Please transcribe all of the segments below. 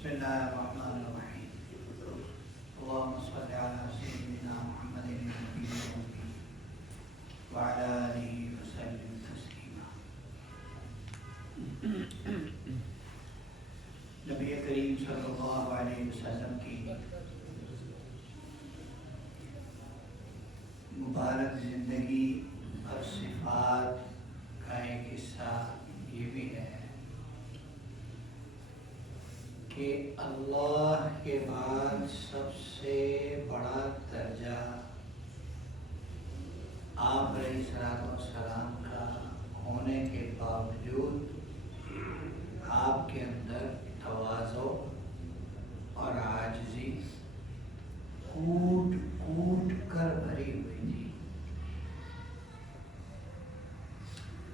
بسم اللہ الرحمن الرحیم اللہم صل علی سیدنا محمد النبی الامی وعلی آلہ وسلم تسلیما۔ نبی کریم صلی اللہ علیہ وسلم کی مبارک زندگی اور صفات کا ایک حصہ یہ بھی ہے کہ اللہ کے بعد سب سے بڑا درجہ آپ علیہ الصلوۃ والسلام کا ہونے کے باوجود آپ کے اندر تواضع اور عاجزی کوٹ کوٹ کر بھری ہوئی تھی۔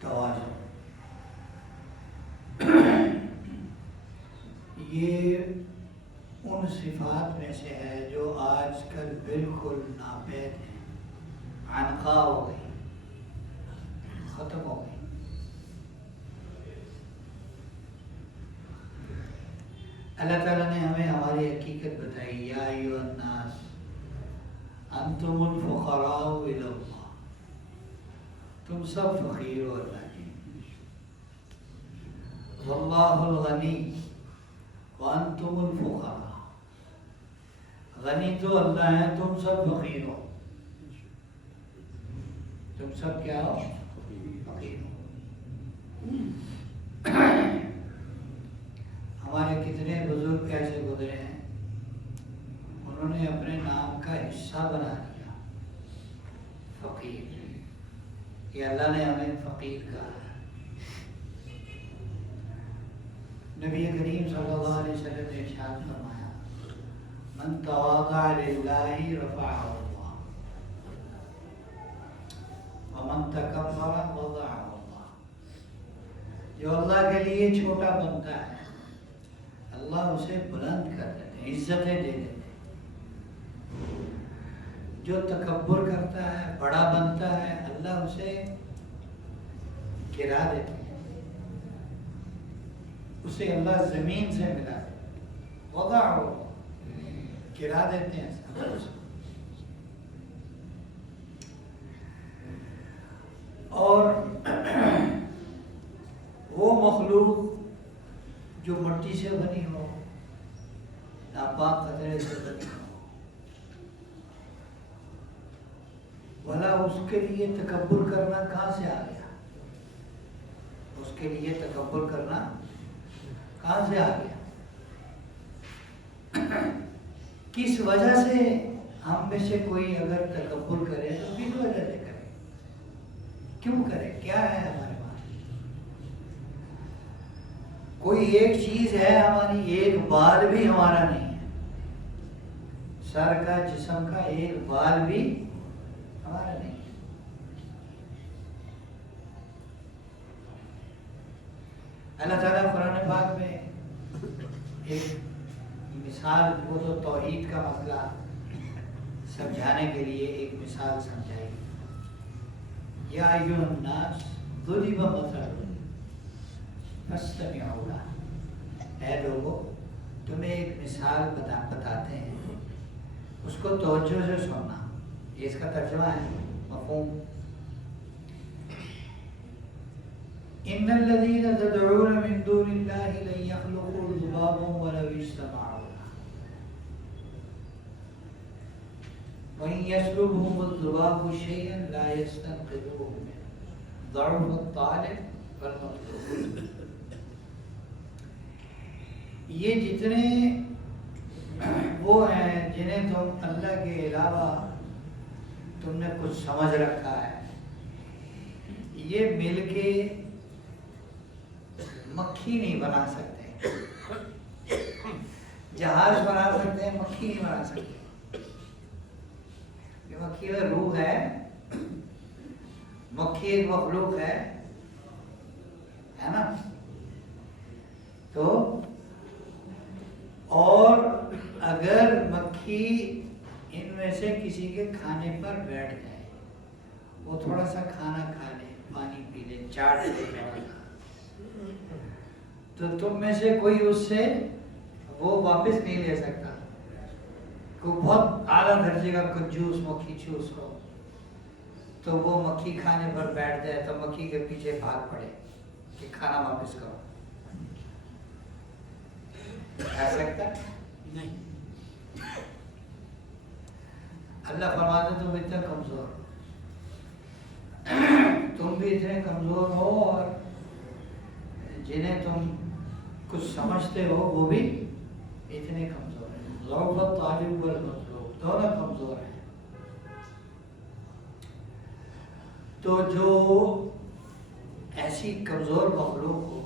تواضع یہ ان صفات میں سے ہے جو آج کل بالکل ناپید ہیں، عنقا ہو گئی، ختم ہو گئی۔ اللہ تعالیٰ نے ہمیں ہماری حقیقت بتائی، یا ایھا الناس انتم الفقراء الی اللہ، تم سب فقیر ہو اللہ کی، واللہ الغنی وانتم الفقراء، غنی تو اللہ ہے، تم سب فقیر ہو، تم سب کیا ہو؟ فقیر ہو۔ ہمارے کتنے بزرگ کیسے گزرے ہیں، انہوں نے اپنے نام کا حصہ بنا دیا فقیر، یہ اللہ نے ہمیں فقیر کہا ہے۔ نبی کریم صلی اللہ علیہ وسلم نے ارشاد فرمایا، من تواضع للہ رفعہ اللہ ومن تکبر وضعہ اللہ، جو اللہ کے لیے چھوٹا بنتا ہے اللہ اسے بلند کر دیتے ہیں، عزتیں دے دیتے ہیں، جو تکبر کرتا ہے بڑا بنتا ہے اللہ اسے گرا دیتے ہیں، اسے اللہ زمین سے ملا وضعہ گرا دیتے ہیں۔ اور وہ مخلوق جو مٹی سے بنی ہو، ناپاک قطرے سے بنی ہو، بھلا اس کے لیے تکبر کرنا کہاں سے آ گیا؟ اس کے لیے تکبر کرنا کہاں سے آ گیا؟ کس وجہ سے ہم میں سے کوئی اگر تکبر کرے تو کس وجہ سے کرے؟ کیوں کرے؟ کیا ہے ہمارے پاس؟ کوئی ایک چیز ہے ہماری، ایک بال بھی ہمارا نہیں ہے، سر کا جسم کا ایک بال بھی ہمارا نہیں ہے۔ اللہ تعالیٰ قرآن پاک میں ایک مثال، وہ تو توحید کا مسئلہ سمجھانے کے لیے ایک مثال سمجھائی، یا ایھا الناس ضرب مثل فاستمعوا لہ، اے لوگو تمہیں ایک مثال بتاتے ہیں، اس کو توجہ سے سننا، یہ اس کا ترجمہ ہے، مفہوم۔ ان الذين تدعون من دون الله لن يخلقوا ذبابا ولو اجتمعوا له وان يسلبهم الذباب شيئا لا يستنقذوه منه ضعف الطالب والمطلوب۔ یہ جتنے وہ ہیں جنہیں تم اللہ کے علاوہ تم نے کچھ سمجھ رکھا ہے، یہ مل کے مکھی نہیں بنا سکتے، جہاز بنا سکتے ہیں، مکھی نہیں بنا سکتے۔ یہ مکھی کا روح ہے، مکھی ایک مخلوق ہے نا؟ تو اور اگر مکھی ان میں سے کسی کے کھانے پر بیٹھ جائے، وہ تھوڑا سا کھانا کھا لے، پانی پی لے، چاٹ لے، تو تم میں سے کوئی اس سے وہ واپس نہیں لے سکتا. کوئی بہت اعلیٰ درجے کا کنجوس مکھی چوس ہو تو وہ مکھی کھانے پر بیٹھ جائے تو مکھی کے پیچھے بھاگ پڑے کہ کھانا واپس کرو. کھا سکتا نہیں. اللہ فرماتے تم اتنا کمزور ہو, تم بھی اتنے کمزور ہو اور جنہیں تم کچھ سمجھتے ہو وہ بھی اتنے کمزور ہیں. ضعف الطالب والمطلوب دونوں کمزور ہیں. تو جو ایسی کمزور مخلوق ہو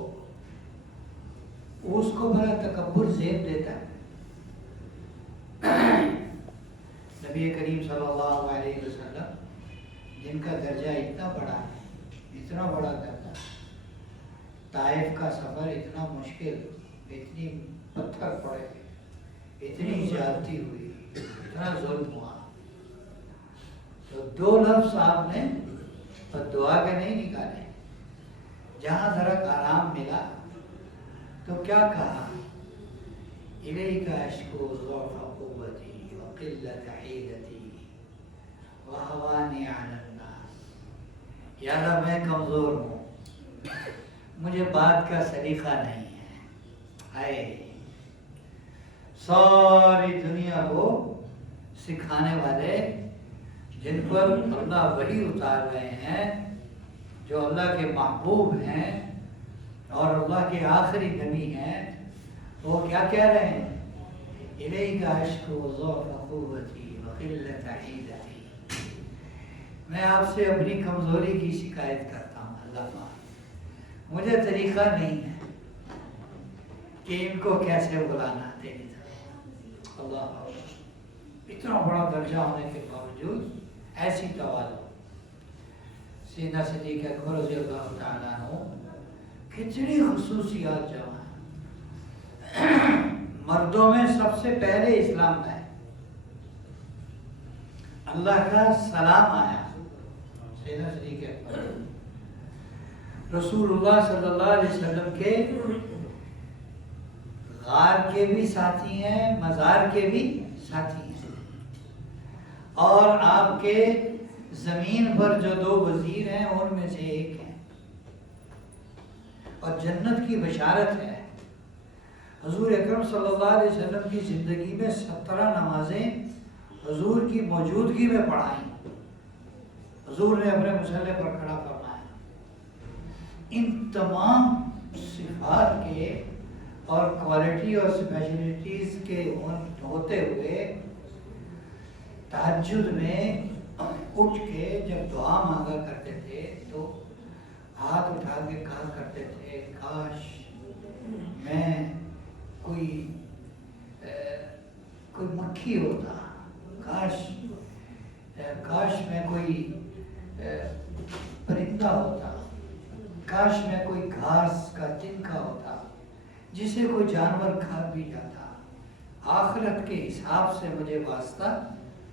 اس کو بڑا تکبر زیب دیتا ہے. نبی کریم صلی اللہ علیہ وسلم جن کا درجہ اتنا بڑا ہے, اتنا بڑا درجہ, طائف کا سفر اتنا مشکل, اتنی پتھر پڑے, اتنی زیادتی ہوئی, اتنا ظلم ہوا, تو دو لفظ آپ نے دعا کے نہیں نکالے. جہاں ذرا آرام ملا تو کیا کہا, الیک اشکو ضعف قوتی وقلت حیلتی وہوانی علی الناس. یا اللہ میں کمزور ہوں, مجھے بات کا سلیقہ نہیں ہے. ہائے ساری دنیا کو سکھانے والے جن پر اللہ وحی اتار رہے ہیں, جو اللہ کے محبوب ہیں اور اللہ کے آخری نبی ہیں, وہ کیا کہہ رہے ہیں, الیک اشکو ضعف قوتی وقلت حیلتی, میں آپ سے اپنی کمزوری کی شکایت کرتا ہوں. اللہ پاک مجھے طریقہ نہیں ہے کہ ان کو کیسے بلانا تیری طرف. اللہ اتنا بڑا درجہ ہونے کے باوجود ایسی تواضع. سیدنا صدیق اکبر رضی اللہ تعالیٰ عنہ کتنی خصوصیات جمع ہیں. مردوں میں سب سے پہلے اسلام لائے, اللہ کا سلام آیا. سیدنا صدیق اکبر رسول اللہ صلی اللہ علیہ وسلم کے غار کے بھی ساتھی ہیں, مزار کے بھی ساتھی ہیں, اور آپ کے زمین پر جو دو وزیر ہیں ان میں سے ایک ہے, اور جنت کی بشارت ہے. حضور اکرم صلی اللہ علیہ وسلم کی زندگی میں 17 نمازیں حضور کی موجودگی میں پڑھائیں, حضور نے اپنے مصلی پر کھڑا فرمایا. ان تمام صفات کے اور کوالٹی اور اسپیشلٹیز کے ہوتے ہوئے تہجد میں اٹھ کے جب دعا مانگا کرتے تھے تو ہاتھ اٹھا کے کہا کرتے تھے, کاش میں کوئی مکھی ہوتا, کاش میں کوئی پرندہ ہوتا, کاش میں کوئی گھاس کا تنکا ہوتا جسے کوئی جانور کھا بھی جاتا, آخرت کے حساب سے مجھے واسطہ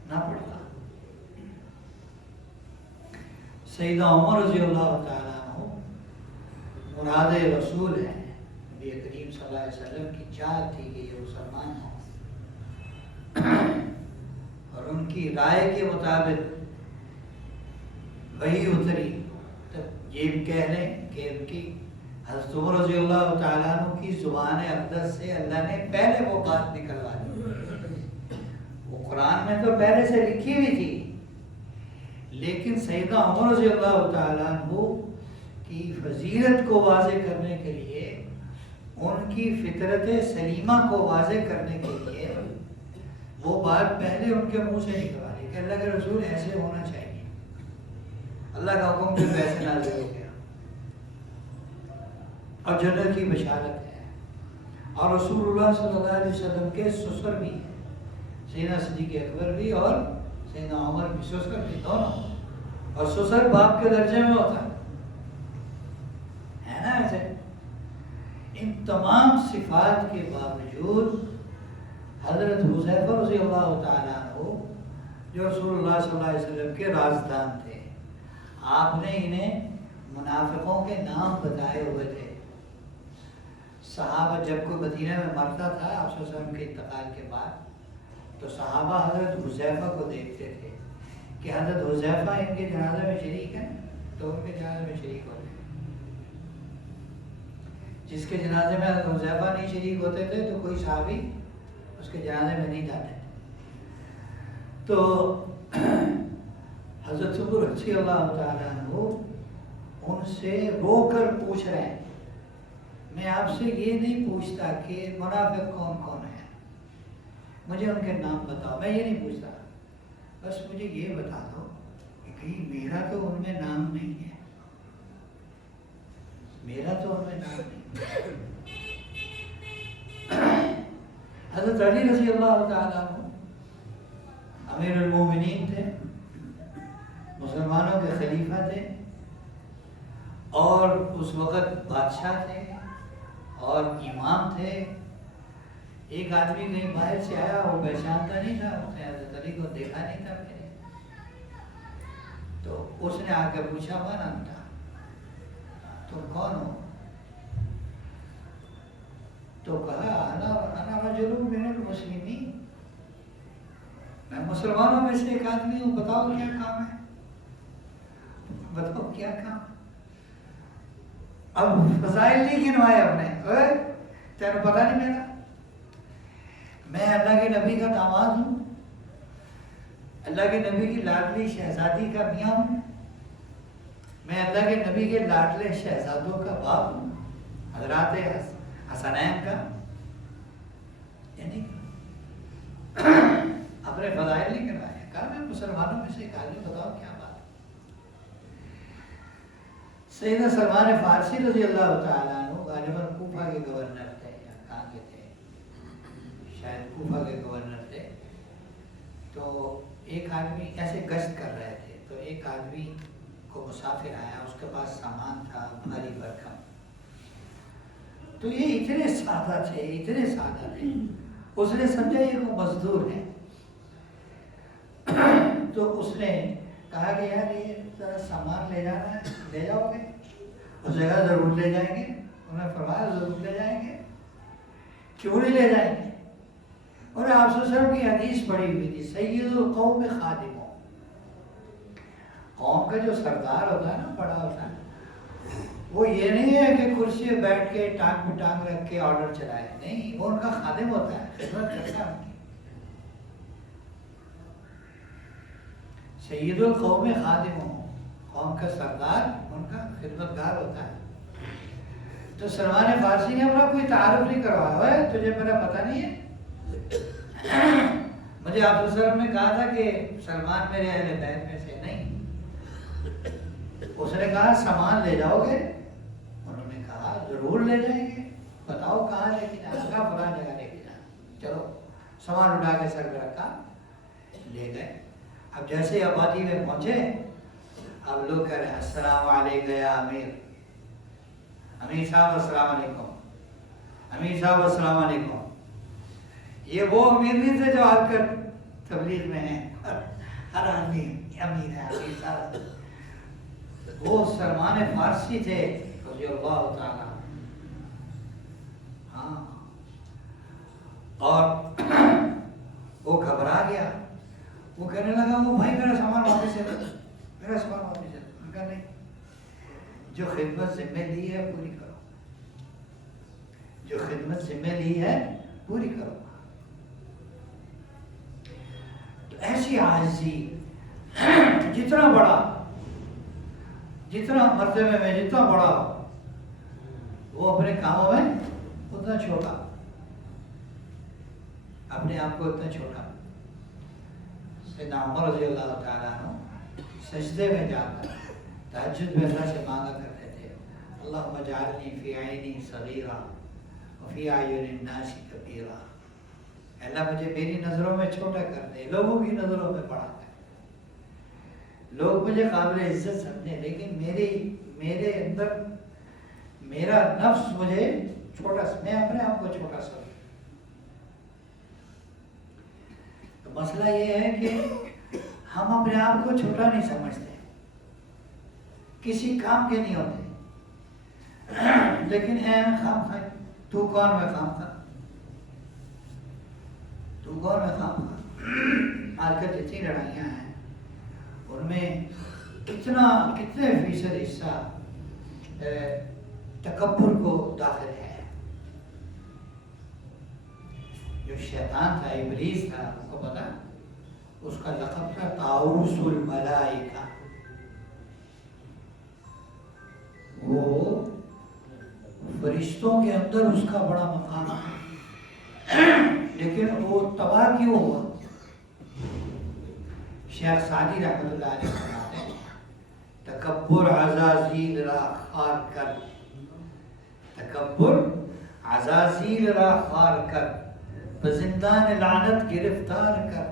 نہ پڑتا. سیدنا عمر رضی اللہ تعالیٰ عنہ مراد رسول ہیں. نبی کریم صلی اللہ علیہ وسلم کی چاہت تھی کہ یہ مسلمان ہوں, اور ان کی رائے کے مطابق وہی اتری. تب یہ بھی کہہ لیں کہ ان کی حضرت عمر رضی اللہ تعالیٰ عنہ کی زبان اقدس سے اللہ نے پہلے وہ بات نکلوا دی. وہ قرآن میں تو پہلے سے لکھی ہوئی تھی, لیکن سیدنا عمر رضی اللہ تعالیٰ عنہ کی فضیلت کو واضح کرنے کے لیے, ان کی فطرت سلیمہ کو واضح کرنے کے لیے وہ بات پہلے ان کے منہ سے نکلوا دی کہ اللہ کے رسول ایسے ہونا چاہیے. اللہ کا حکم پھر ویسے نازل ہو گیا, اور جنت کی بشارت ہے. اور رسول اللہ صلی اللہ علیہ وسلم کے سسر بھی ہیں, سیدنا صدیق اکبر بھی اور سیدنا عمر بھی, سسر بھی دونوں. اور سسر باپ کے درجے میں ہوتا ہے نا ایسے. ان تمام صفات کے باوجود حضرت حذیفہ رضی اللہ تعالیٰ عنہ جو رسول اللہ صلی اللہ علیہ وسلم کے رازدان تھے, آپ نے انہیں منافقوں کے نام بتائے ہوئے تھے. صحابہ جب کوئی مدینہ میں مرتا تھا آپ صلی اللہ علیہ وسلم کے انتقال کے بعد، تو صحابہ حضرت حذیفہ کو دیکھتے تھے کہ حضرت حذیفہ ان کے جنازے میں شریک ہیں، تو ان کے جنازے میں شریک ہوتے ہیں۔ جس کے جنازے میں حضرت حذیفہ نہیں شریک ہوتے تھے تو کوئی صحابی اس کے جنازے میں نہیں جاتے تھے۔ تو حضرت عمر رضی اللہ تعالیٰ عنہ ان سے رو کر پوچھ رہے ہیں، میں آپ سے یہ نہیں پوچھتا کہ منافق کون کون ہے، مجھے ان کے نام بتاؤ، میں یہ نہیں پوچھتا، بس مجھے یہ بتا دو کہ کہیں میرا تو ان میں نام نہیں ہے، میرا تو ان میں نام نہیں ہے۔ حضرت علی رضی اللہ تعالیٰ عنہ امیر المومنین تھے، مسلمانوں کے خلیفہ تھے، اور اس وقت بادشاہ تھے اور امام تھے۔ ایک آدمی کہیں باہر سے آیا، وہ پہچانتا نہیں تھا، اس نے حضرت علی کو دیکھا نہیں تھا پہلے، تو اس نے آ کے پوچھا من انت، تم کون ہو؟ تو کہا انا رجل من المسلمین، میں مسلمانوں میں سے ایک آدمی ہوں، بتاؤ کیا کام ہے، بتاؤ کیا کام۔ اب فضائل نہیں گنوائے اپنے، تیرے پتہ نہیں میرا، میں اللہ کے نبی کا داماد ہوں، اللہ کے نبی کی لاڈلی شہزادی کا میاں ہوں، میں اللہ کے نبی کے لاڈلے شہزادوں کا باپ ہوں، حضرات حسنین کا، یعنی اپنے فضائل نہیں گنوائے، کہا میں مسلمانوں میں سے ایک آدمی، بتاؤ کیا بات۔ سیدنا سلمان فارسی رضی اللہ تعالیٰ عنہ غالباً کوفہ کے گورنر تھے، یا کہاں کے تھے، شاید کوفہ کے گورنر تھے۔ تو ایک آدمی ایسے گشت کر رہے تھے، تو ایک آدمی کو مسافر آیا، اس کے پاس سامان تھا بھاری بھرکم، تو یہ اتنے سادہ تھے، اس نے سمجھا یہ کوئی مزدور ہے، تو اس نے کہا کہ یار یہ ذرا سامان لے جانا ہے، لے جاؤ گے؟ اس جگہ ضرور لے جائیں گے، انہوں نے فرمایا ضرور لے جائیں گے، کیوں نہیں لے جائیں گے؟ اور آپ صلی اللہ علیہ وسلم کی حدیث پڑھی ہوئی تھی، سید القوم خادموں، قوم کا جو سردار ہوتا ہے نا، بڑا ہوتا ہے، وہ یہ نہیں ہے کہ کرسی پہ بیٹھ کے ٹانگ پہ ٹانگ رکھ کے آرڈر چلائے، نہیں، وہ ان کا خادم ہوتا ہے، خدمت کرتا ہے ان کی۔ سید القوم خادموں، قوم کا سردار ان کا خدمتگار ہوتا ہے۔ تو سلمان فارسی نے اپنا کوئی تعارف نہیں کروایا ہے، تجھے میرا پتہ نہیں ہے؟ مجھے آپ صلی اللہ علیہ وسلم نے کہا تھا کہ سلمان میرے اہل بیت میں سے نہیں۔ اس نے کہا سامان لے جاؤ گے؟ انہوں نے کہا ضرور لے جائیں گے، بتاؤ کہاں لے کے جانا؟ کہا فلاں جگہ لے کے جانا، چلو سامان اٹھا کے سر پہ رکھا، لے گئے۔ اب جیسے آبادی میں پہنچے، اب لوگ کہہ رہے ہیں السلام علیکم یا امیر، امیر صاحب السلام علیکم، امیر صاحب السلام علیکم۔ یہ وہ امیر نہیں تھے جو آپ کے تبلیغ میں ہیں، ہر آدمی امیر ہے، امیر صاحب۔ وہ سلمان فارسی تھے رضی اللہ تعالیٰ، ہاں، اور وہ گھبرا گیا، وہ کہنے لگا وہ بھائی میرا سامان واپس دے دو، میرا سامان واپس دے دو۔ ان کا نہیں، جو خدمت ذمہ لی ہے پوری کرو، جو خدمت ذمہ لی ہے پوری کرو۔ تو ایسی عاجزی، جتنا بڑا، جتنا مرتبے میں جتنا بڑا ہو، وہ اپنے کاموں میں اتنا چھوٹا، اپنے آپ کو اتنا چھوٹا۔ سیدنا عمر رضی اللہ تعالیٰ عنہ سجدے میں جا کر تہجد میں اللہ سے مانگا کرتے تھے، اللہم اجعلنی فی عینی صغیرہ وفی اعین الناس کبیرہ، اللہ مجھے میری نظروں میں چھوٹا کر دے، لوگوں کی نظروں میں بڑا کر دے، لوگ مجھے قابل عزت سمجھیں، لیکن میرے اندر میرا نفس مجھے چھوٹا، میں اپنے آپ کو چھوٹا سمجھوں۔ تو مسئلہ یہ ہے کہ ہم اپنے آپ کو چھوٹا نہیں سمجھتے، کسی کام کے نہیں ہوتے، لیکن خام خواہ تو کون میں کام کر، تو کون میں کام کر۔ آج کل جتنی لڑائیاں ہیں ان میں کتنے فیصد حصہ تکبر کو داخل ہے۔ جو شیطان تھا، ابلیس تھا، آپ کو پتا، اس کا لقب تھا طاؤوس الملائکہ۔ وہ فرشتوں کے اندر اس کا بڑا مقام ہے، لیکن وہ تباہ کیوں ہوا؟ شیخ سعدی رحمۃ اللہ علیہ فرماتے ہیں تکبر عزازیل را خار کر، تکبر عزازیل را خار کر، بزندان لعنت گرفتار کر۔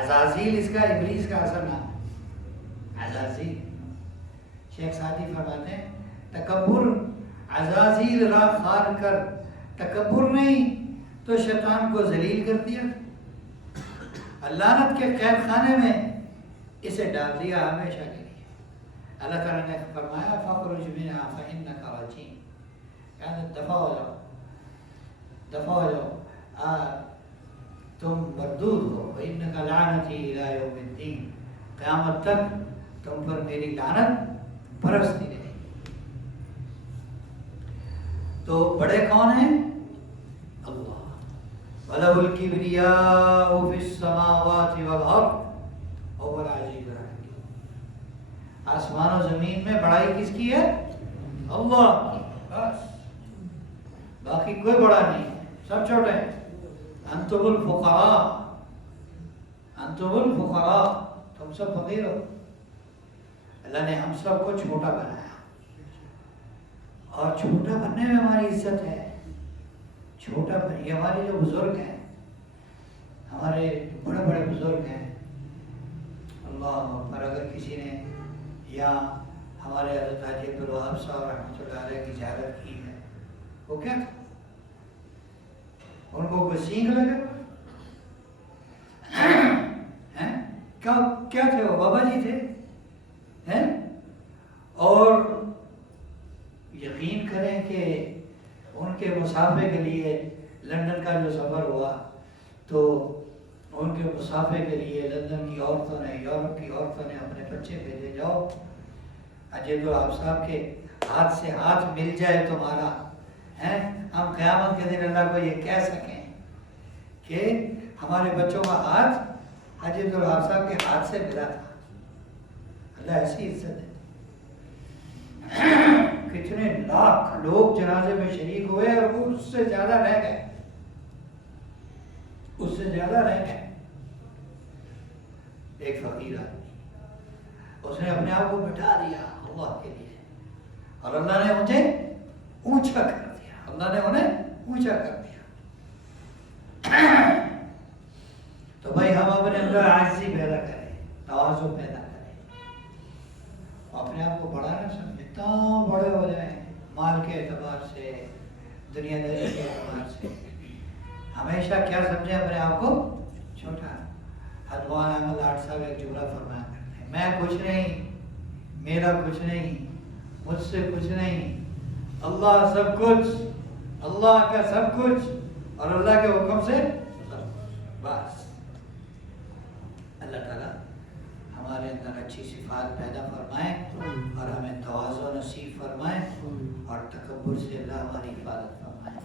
عزازیل اس کا ابلیس کا اصل نام ہے، عزازیل۔ شیخ سعدی فرماتے ہیں تکبر عزازیل را خار کر، تکبر نہیں تو شیطان کو ذلیل کر دیا، لعنت کے قید خانے میں اسے ڈال دیا ہمیشہ کے لیے۔ اللہ تعالیٰ نے فرمایا فَاخْرُجْ مِنْهَا فَإِنَّكَ رَجِيمٌ، یعنی دفع ہو جاؤ، دفع ہو جاؤ، تم مردود ہو، وَإِنَّكَ لَعْنَتِي إِلَى يَوْمِ الدِّينِ، قیامت تک تم پر میری لعنت برستی رہے۔ تو بڑے کون ہیں؟ اللہ۔ وَلَهُ الْكِبْرِيَاءُ فِي السَّمَاوَاتِ وَالْأَرْضِ وَهُوَ الْعَزِيزُ الْحَكِيمُ۔ آسمان و زمین میں بڑائی کس کی ہے؟ اللہ کی، بس، باقی کوئی بڑا نہیں، سب چھوٹے ہیں۔ انتم الفقراء، انتم الفقراء، تم سب فقیر ہو۔ اللہ نے ہم سب کو چھوٹا بنایا، اور چھوٹا بننے میں ہماری عزت ہے۔ چھوٹا بنی ہمارے جو بزرگ ہیں، ہمارے بڑے بڑے بزرگ ہیں، اللہ اکبر، اگر کسی نے یا ہمارے حضرت حاجی عبدالوہاب صاحب رحمۃ اللہ علیہ کی زیارت کی ہے، وہ کیا تھا؟ ان کو کوئی سینگ لگا؟ کیا تھے وہ؟ بابا جی تھے۔ اور یقین کریں کہ ان کے مسافے کے لیے لندن کا جو سفر ہوا تو ان کے مسافے کے لیے لندن کی عورتوں نے، یورپ کی عورتوں نے اپنے بچے بھیجے، جاؤ اجے تو آپ صاحب کے ہاتھ سے ہاتھ مل جائے تمہارا، ہم قیامت کے دن اللہ کو یہ کہہ سکیں کہ ہمارے بچوں کا ہاتھ حاجی عبدالوہاب صاحب کے ہاتھ سے ملا تھا۔ اللہ ایسی عزت ہے۔ کتنے لاکھ لوگ جنازے میں شریک ہوئے اور وہ اس سے زیادہ رہ گئے، اس سے زیادہ رہ گئے۔ ایک فقیر آدمی، اس نے اپنے آپ کو مٹا دیا اللہ کے لیے، اور اللہ نے مجھے اونچا کر دیا، اللہ نے انہیں اونچا کر دیا۔ تو بھائی ہم اپنے اندر عاجزی پیدا کریں، تواضع پیدا کریں، اپنے آپ کو بڑا نہ سمجھیں، اتنا بڑے ہو جائیں مال کے اعتبار سے، دنیا داری کے اعتبار سے، ہمیشہ کیا سمجھیں اپنے آپ کو چھوٹا۔ حضرت احمد لاٹ صاحب ایک جملہ فرمایا کرتے ہیں، میں کچھ نہیں، میرا کچھ نہیں، مجھ سے کچھ نہیں، اللہ سب کچھ، اللہ کا سب کچھ، اور اللہ کے حکم سے سب کچھ، بس۔ اللہ تعالیٰ ہمارے اندر اچھی صفات پیدا فرمائے اور ہمیں تواضع نصیب فرمائے، اور تکبر سے اللہ ہماری حفاظت فرمائے۔